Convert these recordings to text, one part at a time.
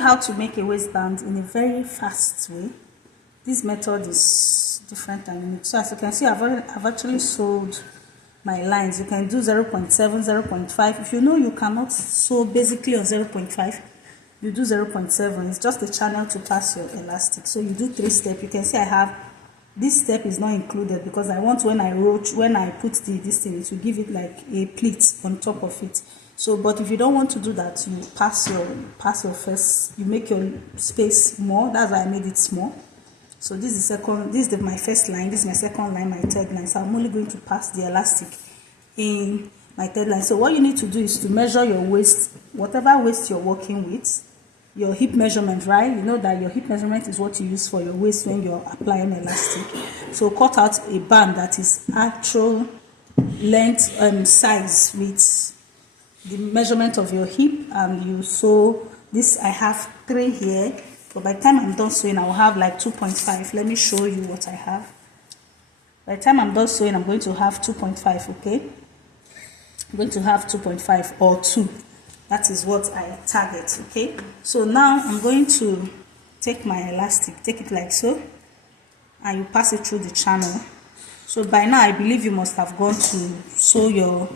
you how to make a waistband in a very fast way. This method is different and unique. So as you can see, I've actually sewed my lines. You can do 0.7, 0.5. If you know you cannot sew basically on 0.5, you do 0.7. It's just a channel to pass your elastic. So you do 3 steps. You can see I have this step is not included because I want when I put this thing, it will give it like a pleat on top of it. So, but if you don't want to do that, you pass your first, you make your space more. That's why I made it small. So this is my first line, this is my second line, my third line. So I'm only going to pass the elastic in my third line. So what you need to do is to measure your waist, whatever waist you're working with, your hip measurement, right? You know that your hip measurement is what you use for your waist when you're applying elastic. So cut out a band that is actual length and size with the measurement of your hip, and you sew this. I have 3 here, but by the time I'm done sewing, I will have like 2.5. Let me show you what I have. By the time I'm done sewing, I'm going to have 2.5. okay, I'm going to have 2.5 or 2. That is what I target. Okay, so now I'm going to take my elastic, take it like so, and you pass it through the channel. So by now I believe you must have gone to sew your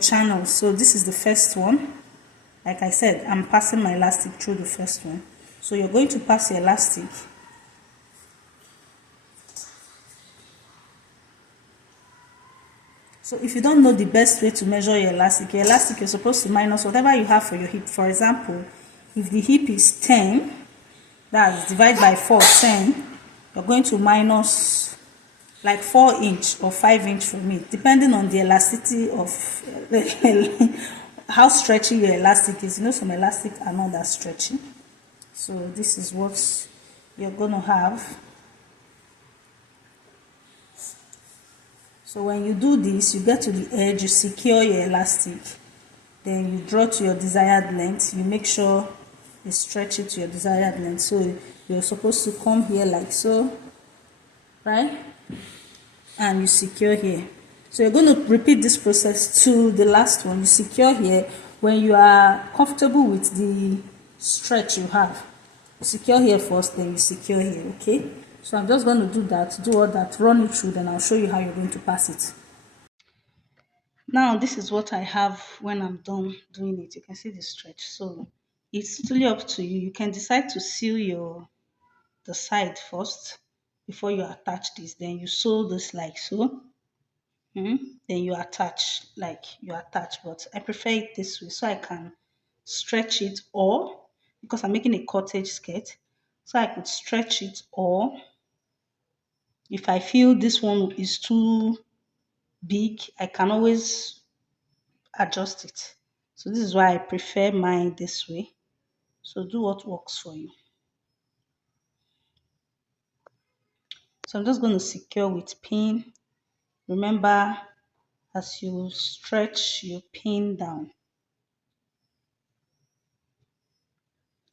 channel. So this is the first one. Like I said, I'm passing my elastic through the first one. So you're going to pass your elastic So if you don't know the best way to measure your elastic you're supposed to minus whatever you have for your hip. For example, if the hip is 10, that's divide by 4, 10, you're going to minus like 4 inch or 5 inch from it, depending on the elasticity of how stretchy your elastic is. You know, some elastic are not that stretchy. So this is what you're going to have. So when you do this, you get to the edge, you secure your elastic, then you draw to your desired length. You make sure you stretch it to your desired length. So you're supposed to come here like so, right? And you secure here. So you're going to repeat this process to the last one. You secure here. When you are comfortable with the stretch you have, you secure here first, then you secure here, okay? So I'm just going to do all that, run it through, then I'll show you how you're going to pass it. Now this is what I have when I'm done doing it. You can see the stretch. So it's totally up to you. You can decide to seal the side first before you attach this. Then you sew this like so. Then you attach but I prefer it this way so I can stretch it, or because I'm making a cottage skirt, so I could stretch it, or if I feel this one is too big, I can always adjust it. So this is why I prefer mine this way. So do what works for you. So I'm just going to secure with pin. Remember, as you stretch, you pin down.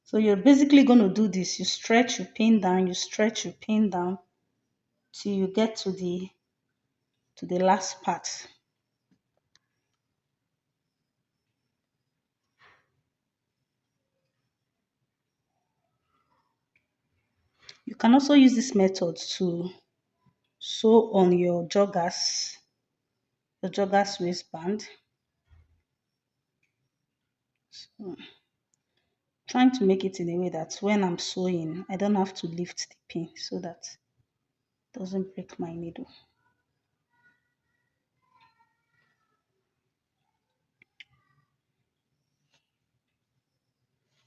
So you're basically going to do this. You stretch, you pin down, you stretch, you pin down till you get to the last part. You can also use this method to sew on your joggers waistband. So, trying to make it in a way that when I'm sewing, I don't have to lift the pin so that it doesn't break my needle.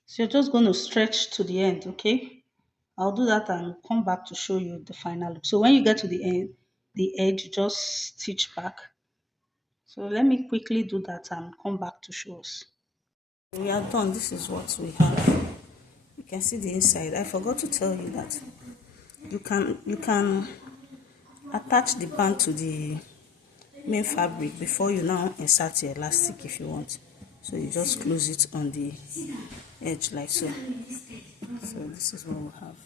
So you're just going to stretch to the end, okay? I'll do that and come back to show you the final look. So when you get to the end, the edge, just stitch back. So let me quickly do that and come back to show us. We are done. This is what we have. You can see the inside. I forgot to tell you that you can attach the band to the main fabric before you now insert your elastic if you want. So you just close it on the edge like so. So this is what we have.